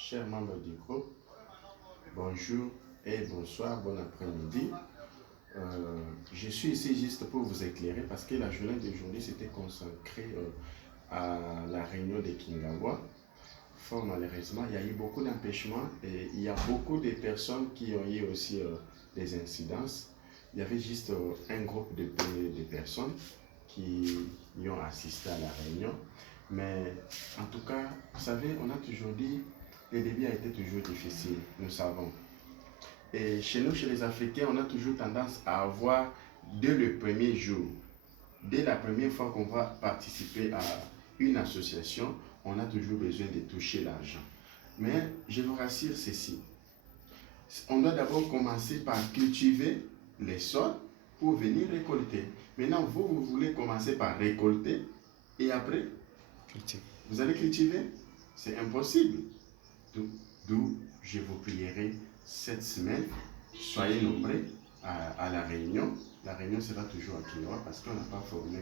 chers membres du groupe, bonjour et bonsoir, bon après-midi. Je suis ici juste pour vous éclairer parce que la journée d'aujourd'hui s'était consacrée à la réunion de Kingawa. Fort malheureusement, il y a eu beaucoup d'empêchements et il y a beaucoup de personnes qui ont eu aussi des incidences. Il y avait juste un groupe de personnes qui y ont assisté à la réunion. Mais en tout cas, vous savez, on a toujours dit, le début a été toujours difficile, nous savons. Et chez nous, chez les Africains, on a toujours tendance à avoir, dès le premier jour, dès la première fois qu'on va participer à une association, on a toujours besoin de toucher l'argent. Mais je vous rassure ceci, on doit d'abord commencer par cultiver les sols pour venir récolter. Maintenant, vous voulez commencer par récolter et après, vous allez cultiver. C'est impossible. D'où je vous prierai cette semaine, soyez nombreux à la réunion. La réunion sera toujours à Kingawa parce qu'on n'a pas formé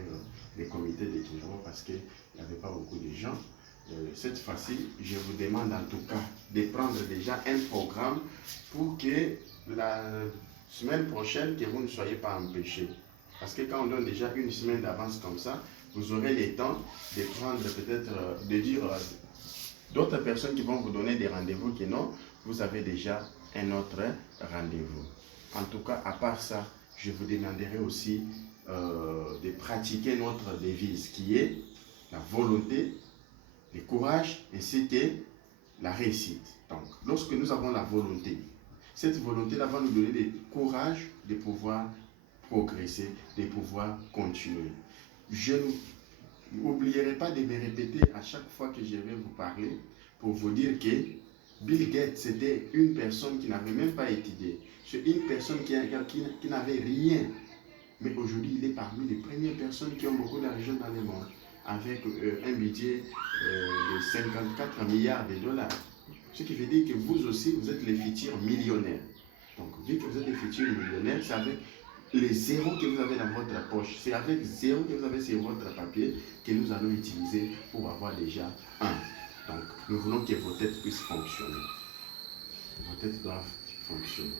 les comités de Kingawa parce qu'il n'y avait pas beaucoup de gens. Cette fois-ci, je vous demande en tout cas de prendre déjà un programme pour que la semaine prochaine, que vous ne soyez pas empêchés. Parce que quand on donne déjà une semaine d'avance comme ça, vous aurez le temps de prendre peut-être, de dire d'autres personnes qui vont vous donner des rendez-vous que non, vous avez déjà un autre rendez-vous. En tout cas, à part ça, je vous demanderai aussi de pratiquer notre devise qui est la volonté, le courage ainsi que la réussite. Donc, lorsque nous avons la volonté, cette volonté-là va nous donner le courage de pouvoir progresser, de pouvoir continuer. Je n'oublierai pas de me répéter à chaque fois que je vais vous parler pour vous dire que Bill Gates, c'était une personne qui n'avait même pas étudié. C'est une personne qui n'avait rien. Mais aujourd'hui, il est parmi les premières personnes qui ont beaucoup d'argent dans le monde, avec un budget de 54 milliards de dollars. Ce qui veut dire que vous aussi, vous êtes les futurs millionnaires. Donc, vu que vous êtes les futurs millionnaires, c'est avec les zéros que vous avez dans votre poche, c'est avec zéro que vous avez sur votre papier que nous allons utiliser pour avoir déjà un. Donc, nous voulons que vos têtes puissent fonctionner. Vos têtes doivent fonctionner.